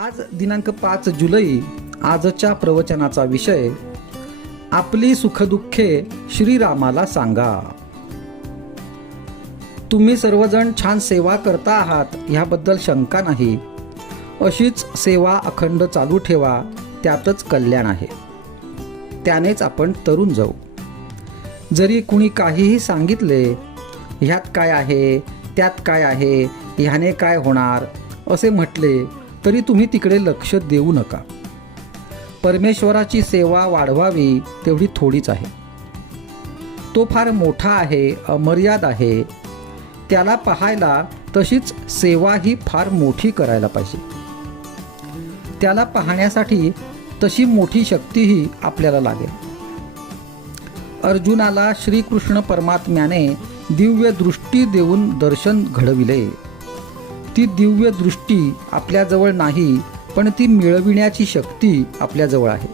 आज दिनांक 5 जुलै आजच्या प्रवचनाचा विषय आपली सुखदुःखे श्रीरामाला सांगा. तुम्ही सर्वजण छान सेवा करता आहात ह्याबद्दल शंका नाही. अशीच सेवा अखंड चालू ठेवा, त्यातच कल्याण आहे. त्यानेच आपण तरुण जाऊ. जरी कुणी काहीही सांगितले, ह्यात काय आहे, त्यात काय आहे, ह्याने काय होणार असे म्हटले तरी तुम्ही तिकडे लक्ष देऊ नका. परमेश्वराची सेवा वाढवावी तेवढी थोडीच आहे. तो फार मोठा आहे, अमर्याद आहे. त्याला पाहायला तशीच सेवा ही फार मोठी करायला पाहिजे. त्याला पाहण्यासाठी तशी मोठी शक्तीही आपल्याला लागेल. अर्जुनाला श्रीकृष्ण परमात्म्याने दिव्य दृष्टी देऊन दर्शन घडविले. ती दिव्य दृष्टी आपल्याजवळ नाही, पण ती मिळविण्याची शक्ती आपल्याजवळ आहे.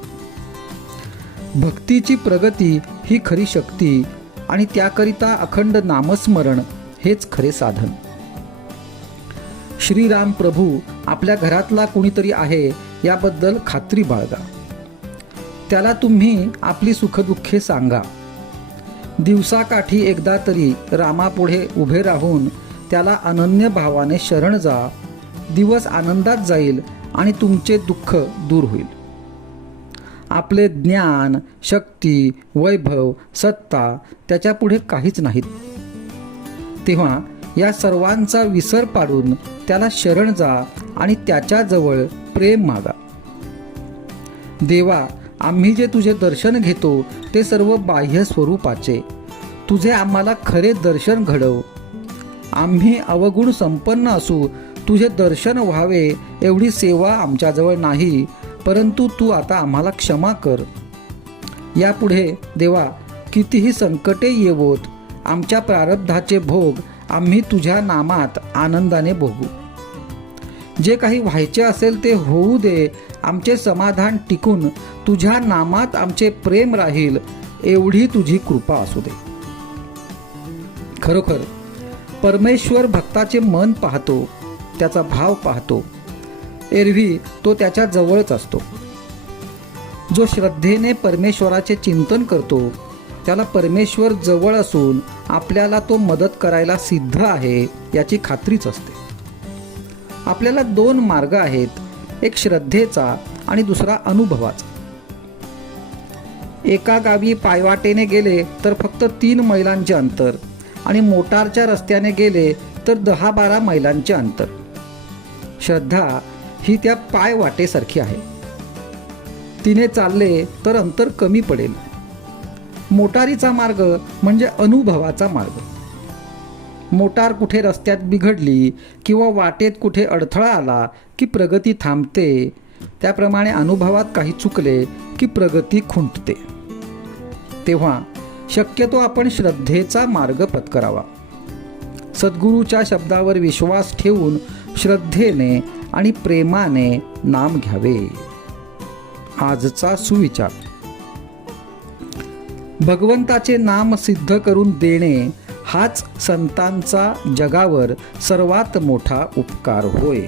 भक्तीची प्रगती ही खरी शक्ती आणि त्याकरिता अखंड नामस्मरण हेच खरे साधन. श्रीराम प्रभू आपल्या घरातला कोणीतरी आहे याबद्दल खात्री बाळगा. त्याला तुम्ही आपली सुखदुःखे सांगा. दिवसाकाठी एकदा तरी रामापुढे उभे राहून त्याला अनन्य भावाने शरण जा. दिवस आनंदात जाईल आणि तुमचे दुःख दूर होईल. आपले ज्ञान, शक्ती, वैभव, सत्ता त्याच्यापुढे काहीच नाहीत. तेव्हा या सर्वांचा विसर पाडून त्याला शरण जा आणि त्याच्याजवळ प्रेम मागा. देवा, आम्ही जे तुझे दर्शन घेतो ते सर्व बाह्य स्वरूपाचे. तुझे आम्हाला खरे दर्शन घडव. आम्ही अवगुण संपन्न असू, तुझे दर्शन व्हावे एवढी सेवा आमच्याजवळ नाही, परंतु तू आता आम्हाला क्षमा कर. यापुढे देवा कितीही संकटे येवोत, आमच्या प्रारब्धाचे भोग आम्ही तुझ्या नामात आनंदाने भोगू. जे काही व्हायचे असेल ते होऊ दे. आमचे समाधान टिकून तुझ्या नामात आमचे प्रेम राहील एवढी तुझी कृपा असू दे. खरोखर परमेश्वर भक्ताचे मन पाहतो, त्याचा भाव पाहतो. एरवी तो त्याच्या जवळच असतो. जो श्रद्धेने परमेश्वराचे चिंतन करतो त्याला परमेश्वर जवळ असून आपल्याला तो मदत करायला सिद्ध आहे याची खात्रीच असते. आपल्याला दोन मार्ग आहेत, एक श्रद्धेचा आणि दुसरा अनुभवाचा. एका गावी पायवाटेने गेले तर फक्त 3 मैलांचे अंतर आणि मोटारच्या रस्त्याने गेले तर 10-12 मैलांचे अंतर. श्रद्धा ही त्या पायवाटेसारखी आहे. तिने चालले तर अंतर कमी पडेल. मोटारीचा मार्ग म्हणजे अनुभवाचा मार्ग. मोटार कुठे रस्त्यात बिघडली किंवा वाटेत कुठे अडथळा आला की प्रगती थांबते. त्याप्रमाणे अनुभवात काही चुकले की प्रगती खुंटते. तेव्हा शक्यतो आपण श्रद्धेचा मार्ग पत्करावा. सद्गुरूच्या शब्दावर विश्वास ठेवून श्रद्धेने आणि प्रेमाने नाम घ्यावे. आजचा सुविचार: भगवंताचे नाम सिद्ध करून देणे हाच संतांचा जगावर सर्वात मोठा उपकार होय.